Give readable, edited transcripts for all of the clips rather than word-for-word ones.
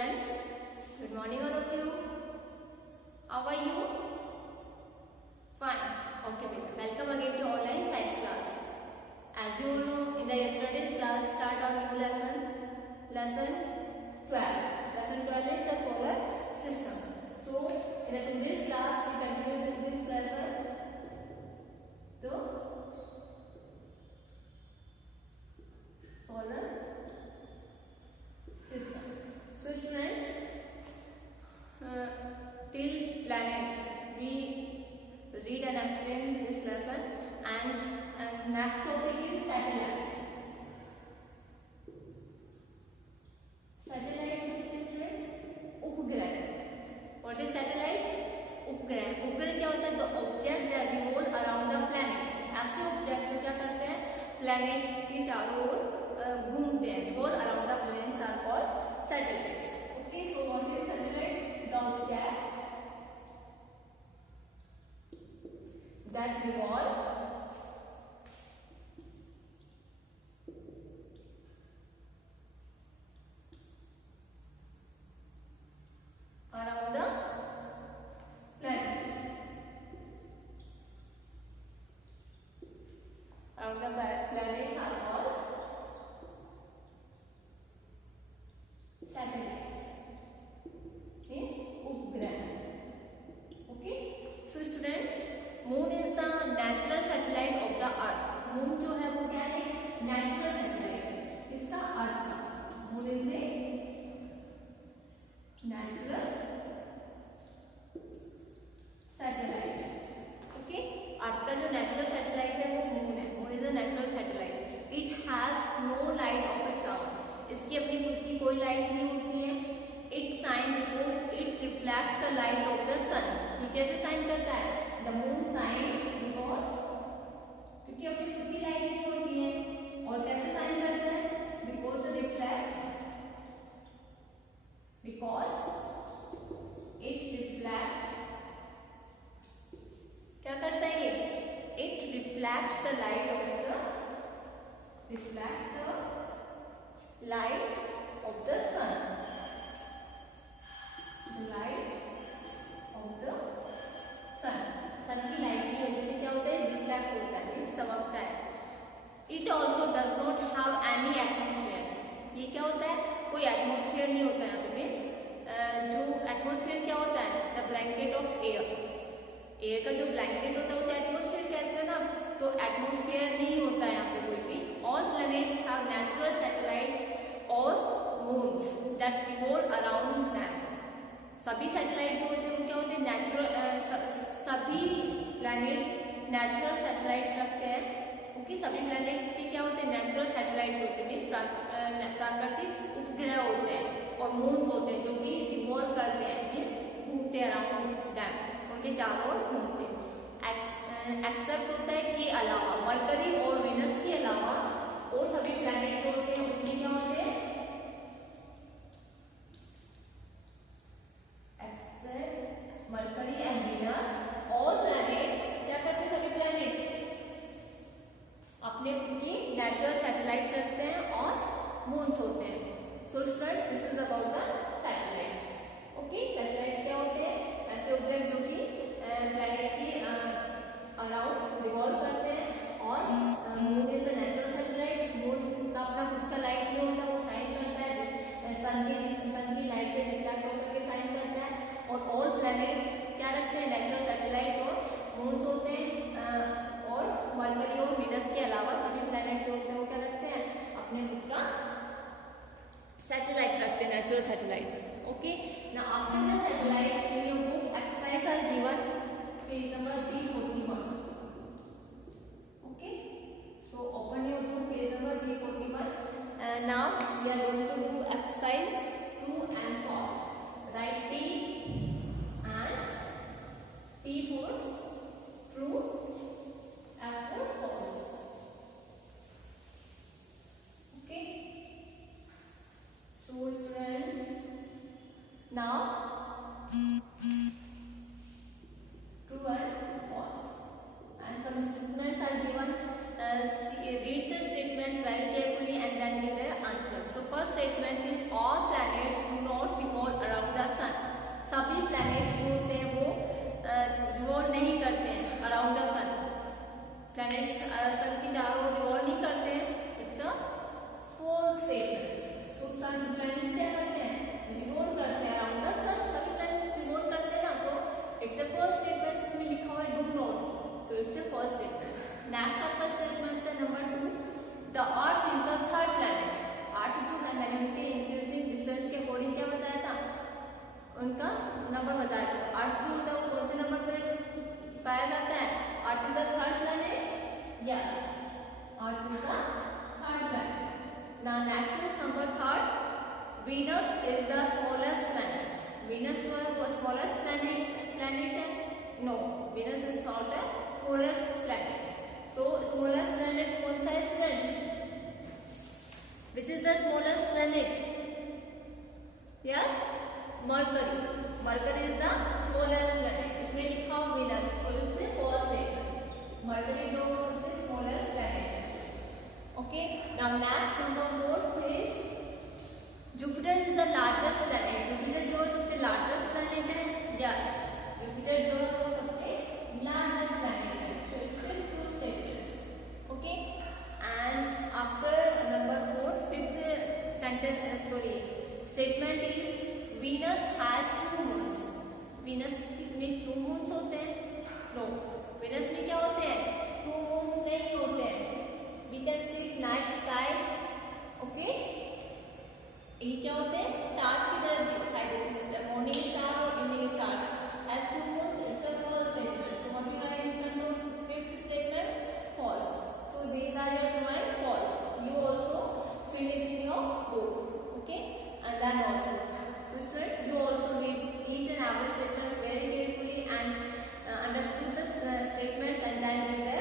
students, good morning all of you. How are you? Fine. Okay, beta. Welcome again to online science class. As you all know, in the yesterday's class, start our new lesson, lesson 12. Lesson 12 is the solar system. So, in the today's class, we continue with this lesson. So, solar system. So, students, till planets we read and explain this lesson, and next topic is satellites. Satellites होते students उपग्रह. What is satellites? उपग्रह. उपग्रह क्या होता है? The object that revolve around the planets. ऐसे object जो क्या करते हैं प्लैनेट्स की चारों ओर घूमते हैं. Revolve around the planets are called satellites. Okay, so what is satellites? The object that revolve around the planets. Around the planets are called satellites. Means उपग्रह. Okay. So students, moon is the natural satellite of the earth. Moon जो है वो क्या है? Natural satellite इसका earth का. Moon is a natural satellite. Okay, earth का जो नेचुरल सैटेलाइट है वो मून है. Moon is a natural satellite. It has no light of its own. इसकी अपनी खुद की कोई लाइट नहीं होती है. It shine because it reflects the light of the sun. ये कैसे शाइन करता है? The moon shine because क्योंकि अपनी खुद की लाइट नहीं होती है. और कैसे शाइन करता है? Because it reflects. Because it reflects. क्या करता है ये? It reflects the light of the light of the sun. The light of the sun. सन की लाइट की वजह से क्या होता है? रिफ्लेक्ट होता है, चमकता है. It also does not have any atmosphere. ये क्या होता है? कोई एटमोसफियर नहीं होता है यहाँ पे. मीन्स जो एटमोसफियर क्या होता है? The blanket of air. Air का जो ब्लैंकेट होता है उसे एटमोसफियर कहते हैं ना. तो एटमोसफियर नहीं होता है यहाँ पे कोई भी. All planets have natural satellites or moons that revolve around them. सभी सैटेलाइट्स होते हैं वो क्या होते हैं? नेचुरल. सभी प्लैनेट्स नेचुरल सैटेलाइट्स रखते हैं. क्योंकि सभी प्लैनेट्स के क्या होते हैं? नेचुरल सैटेलाइट्स होते हैं. मीन्स प्राकृतिक उपग्रह होते हैं. और मून्स होते हैं जो कि रिवॉल्व करते हैं. मीन्स घूमते हैं अराउंड देम. उनके चारों ओर घूमते हैं. एक्सेप्ट होता है कि अलावा मरकरी और वीनस के अलावा वो सभी प्लैनेट्स होते हैं उसमें क्या होते हैं? Mercury and Venus. All planets क्या करते हैं? सभी प्लैनेट्स अपने खुद की नेचुरल सैटेलाइट्स रखते हैं और मून्स होते हैं. So student, this is about the satellites. Okay, satellites क्या होते हैं? ऐसे ऑब्जेक्ट जो कि प्लैनेट्स की अराउंड रिवॉल्व करते हैं. और moon is a natural satellite. Moon का अपना खुद का लाइट नहीं होता, वो शाइन करता है सन की लाइट से रिफ्लेक्ट होकर के शाइन करता है. और ऑल प्लैनेट्स क्या रखते हैं? नेचुरल सैटेलाइट्स और मून्स होते हैं. और मरकरी और वीनस के अलावा सभी प्लैनेट्स होते हैं वो क्या रखते हैं? अपने खुद का सैटेलाइट रखते हैं, natural satellites. Okay, now after the satellite in your book exercise are given page number 341. Okay, so open your book page number 341 and now we are going to do exercise true and false. Write T and T for true, F for false. Okay. So friends, now true and false. Planets sun की चारों ओर revolve नहीं करते हैं, it's a false statement. So sun planets क्या करते हैं, revolve करते हैं अराउंड द सन, सभी प्लैनेट्स रिवॉल्व करते हैं ना, तो इट्स अ फॉल्स स्टेटमेंट। इसमें लिखा हुआ है डू नॉट, तो it's a false statement. Next आपका स्टेटमेंट है number 2, the earth is the third planet. Earth जो है मैंने उनके इंक्रीजिंग डिस्टेंस के अकॉर्डिंग क्या बताया था, उनका नंबर बताया था। तो अर्थ जो होता है वो कौन से नंबर पर पाया जाता है, earth is the third planet, yes earth is the third planet. The next is number 3, Venus is the smallest planet. Venus जो है वो स्मॉलेस्ट प्लैनेट है, no Venus is not the smallest planet. So smallest planet कौन सा है students, which is the smallest planet, yes Mercury, Mercury is the smallest planet। इसमें लिखा हो Venus, और इससे फॉल्स है, Mercury जो वो सबसे smallest planet है। Okay, now next number 4 is Jupiter is the largest planet। Jupiter जो सबसे largest planet है, yes Jupiter जो है वो सबसे largest planet है। So it's a true statement, okay। And after number 4, fifth sentence statement is Venus has 2 moons। Venus में 2 moons होते हैं, no Venus में क्या होते हैं, 2 moons नहीं होते हैं। We can see night sky, okay। ये क्या होते हैं, stars की तरह दिखाई देते हैं, morning star और evening stars has 2 moons, it's a false statement। So what you write in front of fifth statement, false। So these are your true and false, you also fill it in your book, okay। And then also, so students, you also read each and every statements very carefully and understood the statements and then read the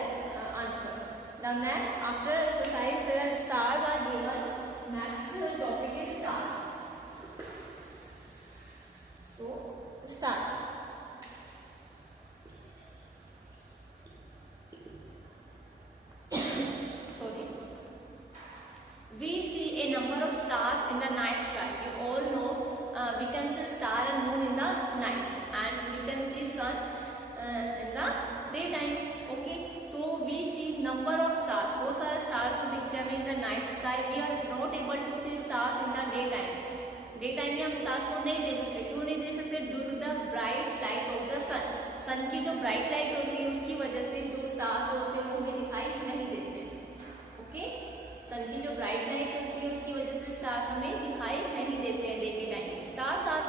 answer। Now next, after exercise where stars are given, next topic is star। So start। We see a number of stars in the night sky। You all know we can see star and moon in the night, and we can see sun in the daytime, okay। So we see number of stars, बहुत सारे stars जो दिखते हैं हमें in the night sky। We are not able to see stars in the daytime। daytime में हम stars को नहीं देख सकते, क्यों नहीं देख सकते, due to the bright light of the sun। sun की जो bright light होती है उसकी वजह से जो stars होते हैं वो हमें दिखाई नहीं देते, okay। सन की जो ब्राइट लाइट होती है उसकी वजह से स्टार्स हमें दिखाई नहीं देते हैं डे के time. Stars are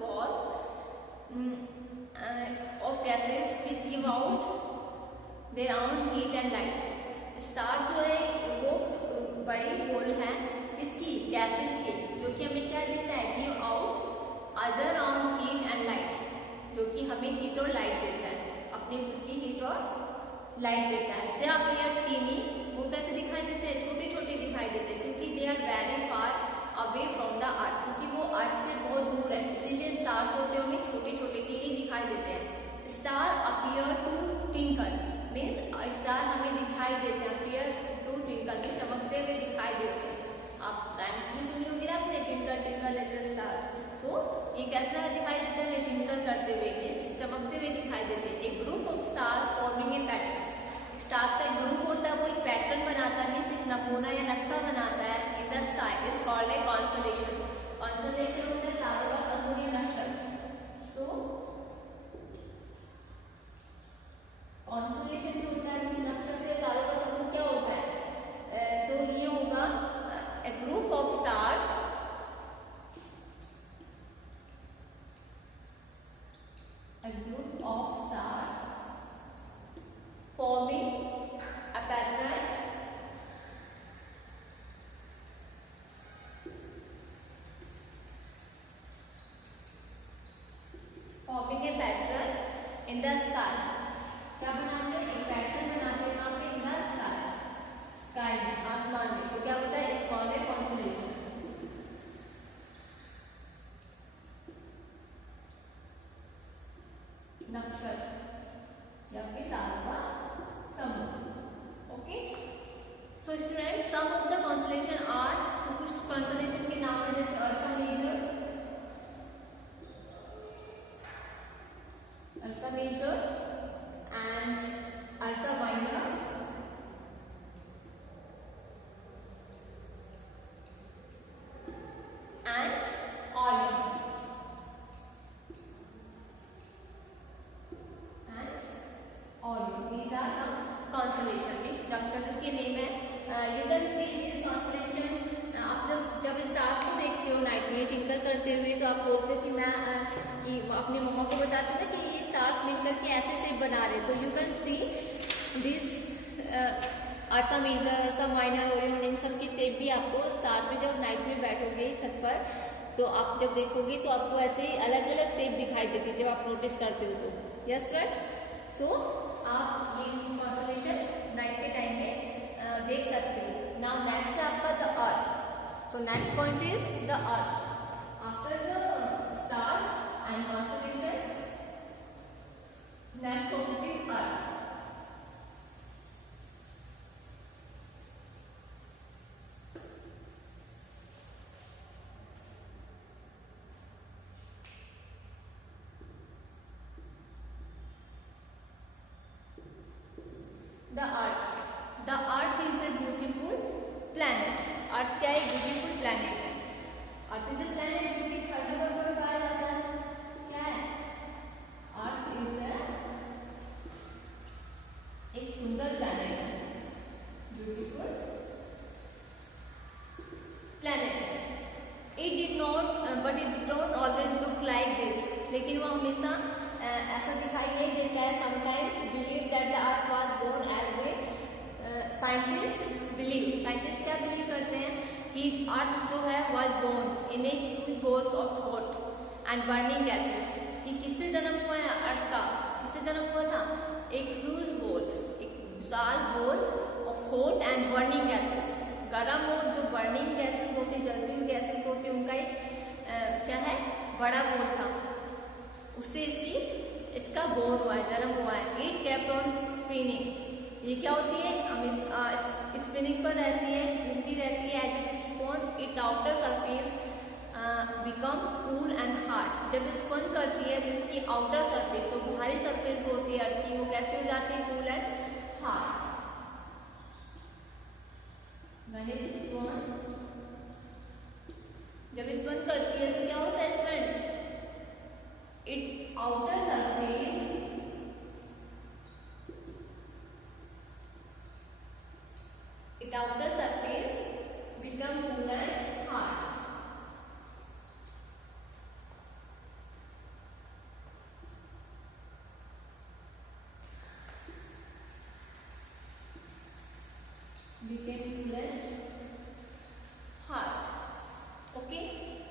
balls of gases which give out their own heat and light। Star जो है वो बड़ी बॉल है इसकी गैसेस की, जो कि हमें क्या देता है, give out other on heat and light, जो कि हमें हीट और लाइट देता है, अपनी खुद की हीट और लाइट देता है। दे अपीयर टीनी, वो कैसे दिखाई देते हैं, छोटे छोटे दिखाई देते हैं, क्योंकि they are very far away from the earth, क्योंकि वो अर्थ से बहुत दूर है, इसीलिए स्टार्स होते हैं हमें छोटे छोटे टीनी दिखाई देते हैं। Star appear to twinkle means star हमें दिखाई देते हैं, अपीयर टू ट्विंकल में चमकते हुए दिखाई देते हैं। आप टाइम्स भी सुनी होगी ना आपने, ट्विंकल ट्विंकल लिटिल स्टार। सो ये कैसा दिखाई देता है, ट्विंकल करते हुए मीन्स चमकते हुए दिखाई देते हैं। एक group of star forming a pattern, stars का एक ग्रुप होता है वो एक पैटर्न बनाता है, मीन्स एक नमूना या नक्शा बनाता है in the sky, is called a constellation. Constellation होता है तारों का समूह या नक्षत्र। सो कॉन्स्टलेशन जो होता है मीन्स नक्षत्र या तारों का समूह क्या होता है, तो ये होगा a group of stars forming a pattern in the sky। क्या बनाते हैं, एक पैटर्न बनाते हैं कहाँ पे, इन द स्काई, स्काई आसमान में। तो क्या होता है, इस कॉल्ड ए कॉन्स्टलेशन। नक्षत्र या फिर तारों का समूह, okay. So students, some of the constellation are, कुछ कॉन्स्टलेशन के नाम है जैसे Ursa Major, Ursa Major and Ursa Minor constellation means नक्षत्र के नेम है। You can see this constellation. आप जब स्टार्स को देखते हो नाइट में टिंकर करते हुए तो आप बोलते हो कि मैं कि अपनी मम्मा को बताते हो ना कि ये स्टार्स मिलकर के ऐसे शेप बना रहे। तो you can see this Ursa Major, Ursa Minor, Orion, इन सब की शेप भी आपको स्टार पे जब नाइट में बैठोगे छत पर तो आप जब देखोगे तो आपको ऐसे ही अलग अलग शेप दिखाई देती है जब आप नोटिस करते हो तो। यस फ्रेंड्स, सो आप ये कॉन्स्टेलेशन नाइट के टाइम में देख सकते हो। नाउ नेक्स्ट है आपका the earth. So next point is the earth. After the star and constellation, next point is earth. The Earth. The Earth is a beautiful planet. Earth क्या है? Beautiful planet है। Earth is a planet जो कि third number पर पाया जाता है। क्या है? Earth is a एक सुंदर planet है। Beautiful planet है। It did not, but it don't always look like this. लेकिन वो हमेशा ऐसा दिखाई नहीं देता है। Sometimes believe that the earth was born as a scientist believe. Scientist क्या बिलीव करते हैं कि अर्थ जो है was born in a huge balls of hot and burning gases. कि किससे जन्म हुआ है अर्थ का? किससे जन्म हुआ था? एक ह्यूज बॉल्स, एक विशाल ball of hot and burning gases. गर्म और जो बर्निंग गैसेस होती, जलती हुई गैसेस होती, उनका एक क्या है बड़ा बॉल था, उससे इसका बोर हुआ है, जन्म हुआ है। It kept on spinning. ये क्या होती है? स्पिनिंग पर रहती है, घूमती रहती है। As it spun it outer surface become cool and hard. जब स्पन करती है तो इसकी आउटर सरफेस, जो बाहरी सरफेस होती है अर्थ की, वो कैसे हो जाती है? Cool and hard. जब स्पन करती है तो क्या होता है friends? Its outer surface become cool and hard. Became cool and hard. Okay,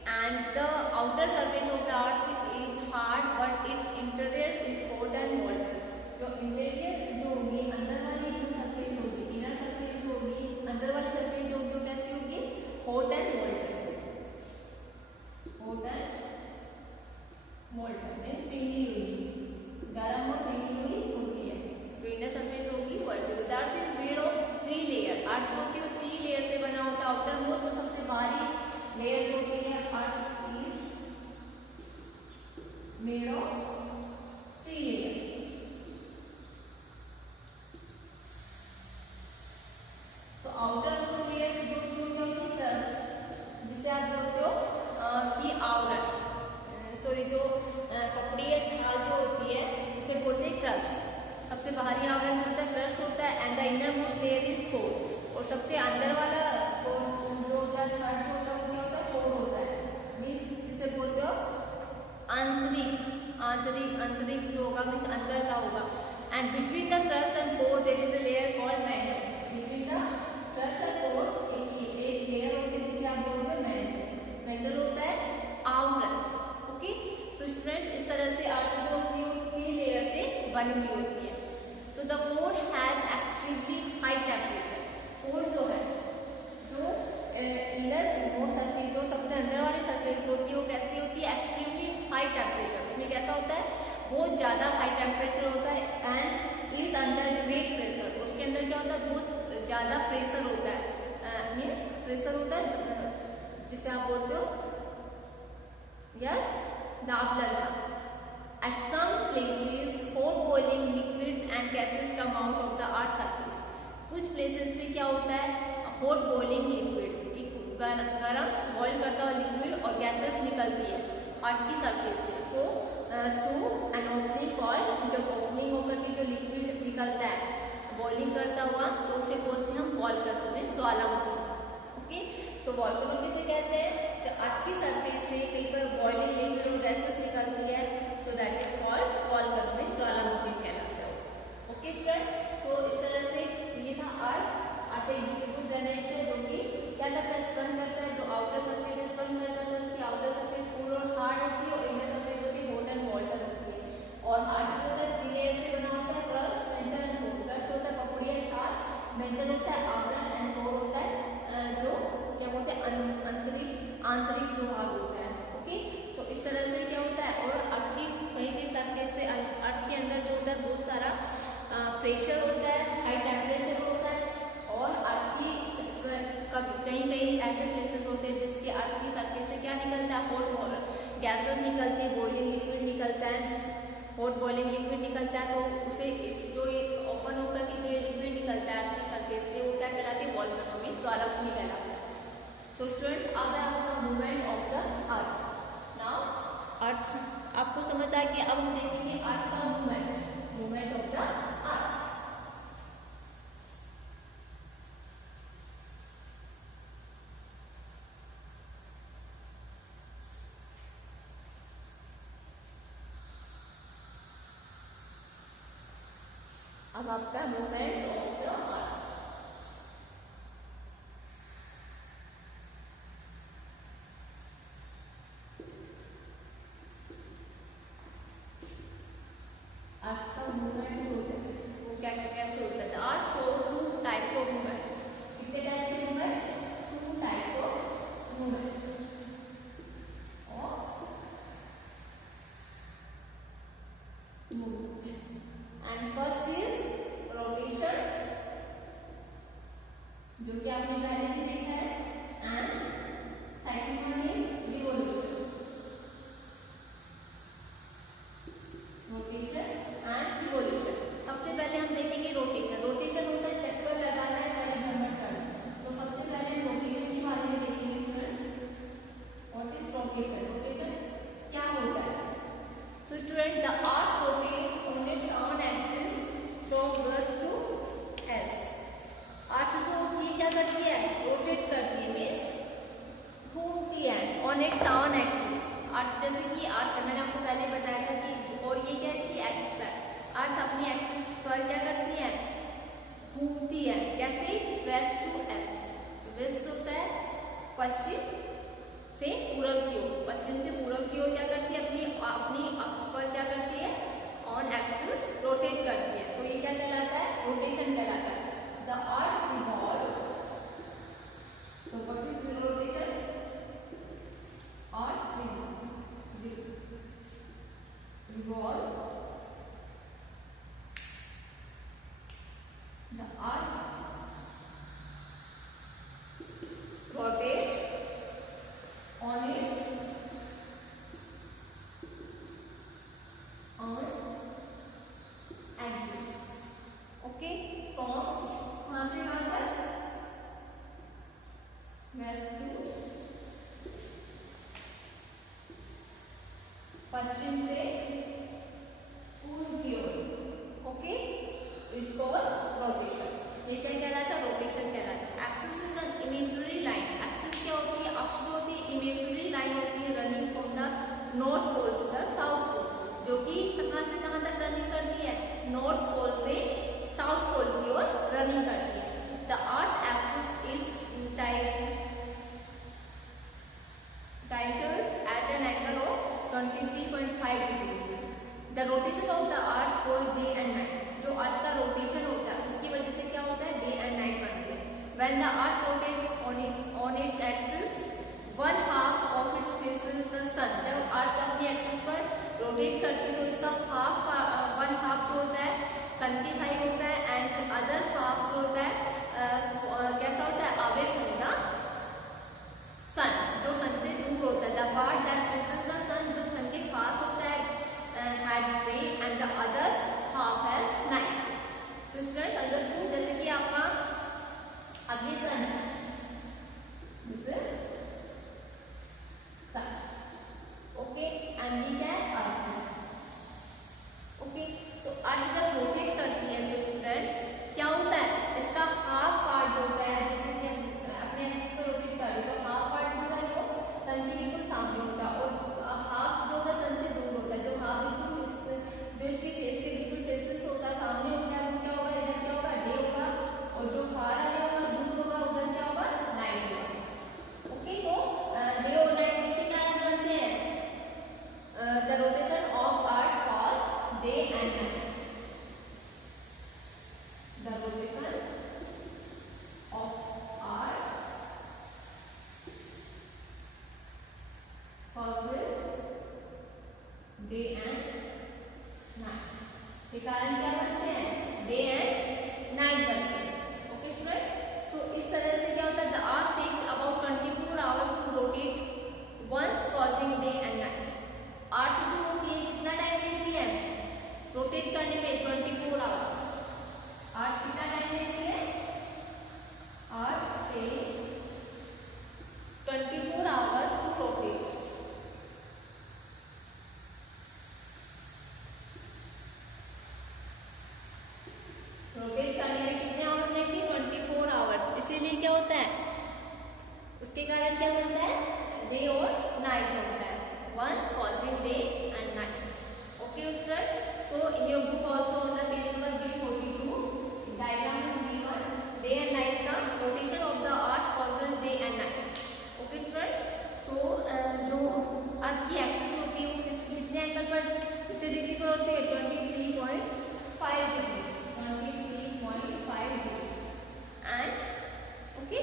and the outer surface of the earth is hard but its interior is hot and molten. तो interior जो होगी, अंदर वाली जो सरफेस होगी, inner surface होगी, अंदर वाली सरफेस होगी, वो कैसी होगी? Hot and molten. Hot and molten means पिघली हुई, गर्म और पिघली हुई होती है। तो इनर सरफेस होगी वो ऐसी होती है। Earth is made of 3 layer. Earth जो होती है 3 लेयर से बना होता है। आउटर मोस्ट जो सबसे बाहरी लेयर होती है, earth is made of 3 layer. तो आउटर मोस्ट लेयर जो होती है क्रस्ट, जिसे आप बोलते हो कि आवरण, सॉरी जो कपड़ी या छाल जो होती है उसे बोलते हैं क्रस्ट। सबसे बाहरी आवरण जो होता है क्रस्ट होता है। And the inner most layer is core. और सबसे अंदर वाला जो होता है थर्ड जो होता है वो क्या होता है? कोर होता है। मीन्स जिसे बोलते हो आंतरिक। आंतरिक जो होगा मीन्स अंदर का होगा। And between the crust and core there is a layer called mantle. Between the crust and core एक लेयर होती है जिसे आप बोलते हो मैंटल। मैंटल होता है आवरण। ओके, सो स्टूडेंट्स इस तरह से अर्थ जो होती है वो 3 लेयर से बनी हुई होती है। So the core has extremely high temperature. Core जो है, जो इनर मोस्ट सरफेस, जो सबसे अंदर वाली सरफेस होती है वो कैसी होती है? Extremely high temperature. उसमें कैसा होता है? बहुत ज़्यादा हाई टेम्परेचर होता है। And is under great pressure. उसके अंदर क्या होता है? बहुत ज़्यादा प्रेशर होता है। मीन्स प्रेशर होता है जिसे आप बोलते हो यस दाब डलना। At some places hot boiling liquids and gases come out of the earth surface. कुछ प्लेसेस पे क्या होता है? हॉट बॉइलिंग लिक्विड, गरम बॉइल करता हुआ लिक्विड और गैसेस निकलती है अर्थ की सरफेस से। So through an opening called, जब ओपनिंग होकर के जो लिक्विड निकलता है बॉइलिंग करता हुआ, तो उसे बोलते हैं हम वॉल्केनो में ज्वालामुखी। ओके, सो वॉल्केनो किसे कहते हैं? जो अर्थ की सरफेस से कहीं पर बॉइलिंग लिक्विड और गैसेस निकलती है, so that is called volcano में ज्वालामुखी कहलाता है। ओके स्टूडेंट्स, तो इस तरह से ये था अर्थ एक लिक्विड प्लैनेट है जो कि क्या करता है? स्पन करता है। जो आउटर सरफेस स्पन करता है, उसकी आउटर सरफेस कूल और हार्ड होती है और इनर सरफेस होती है हॉट एंड मोल्टन होती है। और हार्ड जो होता है 3 लेयर से बना होता है, crust, mental and core. Crust होता है पपड़ी या शार, मेंटल होता है आवरण एंड कोर होता है जो क्या बोलते हैं आंतरिक जो भाग होता है। ओके, तो इस तरह से क्या होता है? और अर्थ की कहीं भी सरफेस से अर्थ के अंदर जो होता है बहुत सारा प्रेशर होता है, हाई टेम्परेचर होता है। और अर्थ की कहीं कहीं ऐसे प्लेसेस होते हैं जिसके अर्थ की सरफेस से क्या निकलता है? हॉट गैसेस निकलती है, बॉइलिंग लिक्विड निकलता है, हॉट बॉइलिंग लिक्विड निकलता है। तो उसे इस जो ये ओपन होकर की जो ये लिक्विड निकलता है अर्थ की सरफेस से, वो क्या कहलाती है? वॉल्केनो में ज्वालामुखी कहलाता है। सो स्टूडेंट्स, अब है movement of the earth. Now earth आपको समझ आया कि अब हम देखेंगे अर्थ का मूवमेंट ऑफ द अर्थ। अब आपका मूवमेंट ऑफ द अर्थ। अर्थ का मूवमेंट जो होता है वो क्या कैसे होता है? अर्थ शो 2 टाइप्स ऑफ मूवमेंट। कितने टाइप के movement? 2 types of movement. And first is rotation, जो कि आपने पहले भी देखा है, and second one is revolution. Rotation and revolution. सबसे पहले हम देखेंगे रोटेशन। रोटेशन होता है चक्कर लगाना है, परिभ्रमण करना। तो सबसे पहले हम रोटेशन के बारे में देखेंगे students. What is rotation? Rotation क्या होता है? So student, the earth rotates on its own axis from west to east. Earth जो होती है क्या करती है? रोटेट करती है, मीन्स घूमती है ऑन इट्स ओन एक्सिस। अर्थ जैसे कि अर्थ मैंने आपको पहले बताया था कि और ये क्या इसकी एक्सिस है। अर्थ अपनी एक्सिस पर क्या करती है? घूमती है। कैसे? Waste to east. वेस्ट होता है पश्चिम से पूर्व की ओर, पश्चिम से पूर्व की ओर क्या करती है? अपनी अक्ष पर क्या करती है? ऑन एक्सिस रोटेट करती है। तो ये क्या कहलाता है? रोटेशन कहलाता है। The earth revolve. तो what is rotation? Earth revolve. The earth rotates on its own axis. Okay, from कहाँ से कहाँ तक? वेस्ट टू पश्चिम से पूर्व की ओर। ओके, इसको रोटेशन, ये क्या कहलाता है? रोटेशन कहलाता है। Axis is an imaginary line. Axis क्या होती है? अक्ष जो होती है इमेजिनरी लाइन होती है, running from the north pole to the south pole, जो कि कहाँ से कहाँ तक रनिंग करती है? नॉर्थ पोल से साउथ पोल की ओर रनिंग करती है। The earth axis is titled at an angle of 23.5 degree. The rotation of the earth goes day and night. जो अर्थ का रोटेशन होता है उसकी वजह से क्या होता है? डे एंड नाइट बनते हैं। When the earth rotates on its axis, one half of its faces the sun. जब अर्थ अपनी एक्सिस पर रोटेट करती है तो इसका वन हाफ जो होता है सन की साइड होता है, एंड अदर हाफ जो होता है कैसा होता है? अवे फ्रॉम द सन, जो सन से दूर होता है। The part that faces the sun, जो सन के पास होता है, has day and the other half has night. So students understood? जैसे कि आपका अब ये सन है, this is sun, okay, and ये क्या है? अर्थ है। ओके, सो अर्थ जब रोटेट करती है तो स्टूडेंट्स क्या उसके कारण क्या बनता है, डे और नाइट बनता है, once causing day and night. Okay students, so in your book also on the page number B42 diagram is given day and night का rotation of the earth causes day and night. Okay students, so जो अर्थ की axis होती है वो कितने angle पर, कितने degree पर होती है, 23.5 degree, 23.5 degree. And okay,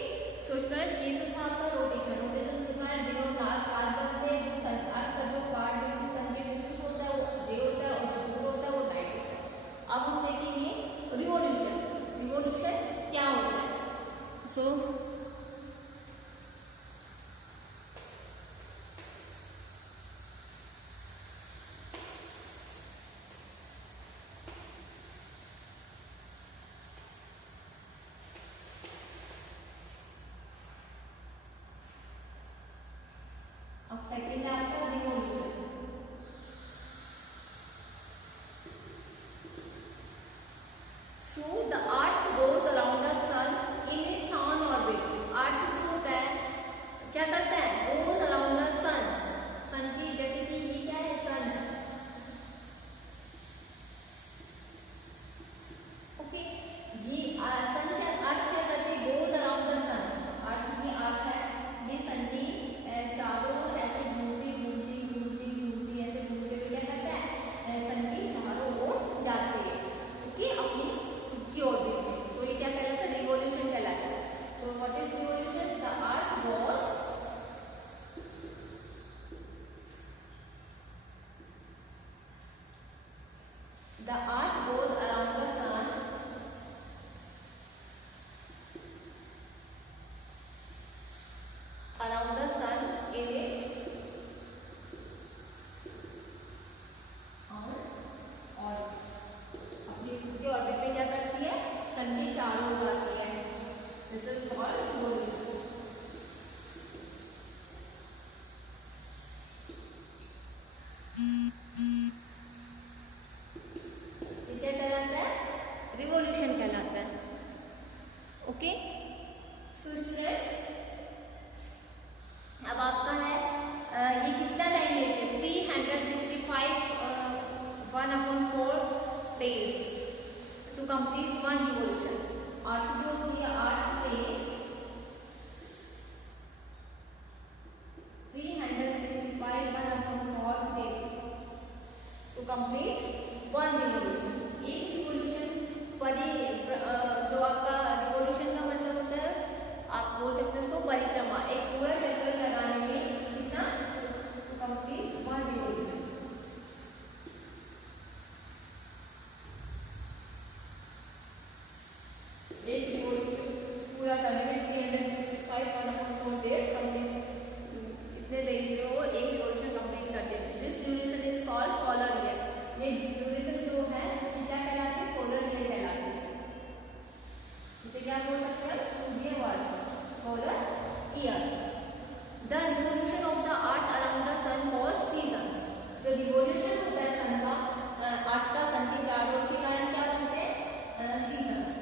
so students ये तो था आपका रोटेशन. रोटेशन के कारण डे और नाइट बनते हैं. जो सन अर्थ का जो पार्ट बिल्कुल सन के फेसिस होता है वो डे होता है और जो दूर होता है वो नाइट होता है. अब हम देखेंगे रिवोल्यूशन. रिवोल्यूशन क्या होता है. सो अब सेकेंड है आपका revolution. So the earth goes around the sun in its on orbit. Earth जो होता है क्या करता है, goes around the sun. Sun की जैसे कि ये क्या है, सन. ओके, ये सन क्या, अर्थ क्या करते हैं, गोज अराउंड द सन. अर्थ की अर्थ है ये सन की चारों ऐसे घूमती घूमती घूमती घूमती ऐसे घूमते हुए क्या करता है, सन की चारों ओर जाती है. ओके, अपनी खुद की ऑर्बिट में. सो ये क्या कहलाता है, रिवोल्यूशन कहलाता है. So what is revolution, the earth goes around the sun in its अपनी खुद की ऑर्बिट में क्या करती है, सन की चारों ओर जाती है. This is called revolution. ये क्या कहलाता है, रिवोल्यूशन कहलाता है. ओके, सो स्टूडेंट्स अब आपका है ये कितना टाइम लेते हैं, 365 1/4 days to complete one revolution. Earth जो होती है, earth takes 365 1/4 days to complete one revolution. एक रिवोल्यूशन जो आपका रिवोल्यूशन का मतलब होता है, आप बोल सकते हैं उसको परिक्रमा. एक पूरा चक्कर लगाने में कितना, टू कंप्लीट वन रिवोल्यूशन. एक रिवोल्यूशन पूरा करने में 365 1/4 days कंप्लीट, इतने देर से वो एक रिवोल्यूशन कंप्लीट करते हैं. This duration is called solar year. ये ड्यूरेशन जो है क्या कहलाती है, सोलर ईयर कहलाती है. इसे क्या बोल सकते हैं, सूर्य वर्ष, solar year. The revolution of the earth around the sun cause seasons. जो रिवोल्यूशन होता है सन का, अर्थ का सन के चारों ओर के कारण क्या बनते हैं, सीजन्स.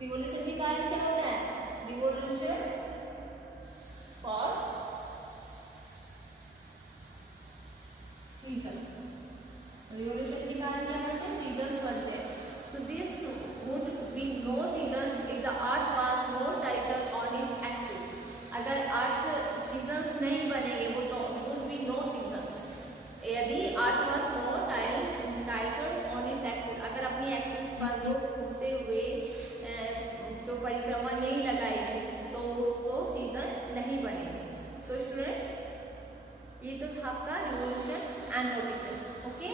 रिवोल्यूशन के कारण क्या होता है, रिवोल्यूशन कॉज सीजन. रिवोल्यूशन के कारण क्या बनते हैं, सीजन्स बनते हैं. So this would be no seasons if the earth was more tidal on its axis. अगर अर्थ सीजन्स नहीं बनेंगे वो तो would be no seasons. यदि अर्थ was more tidal on its axis, अगर अपनी एक्सिस पर जो घूमते हुए जो परिक्रमा नहीं लगाएगी तो वो सीजन नहीं बनेगी. सो स्टूडेंट्स ये तो था आपका revolution and rotation. Okay,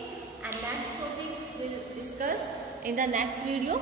and next topic we'll discuss in the next video.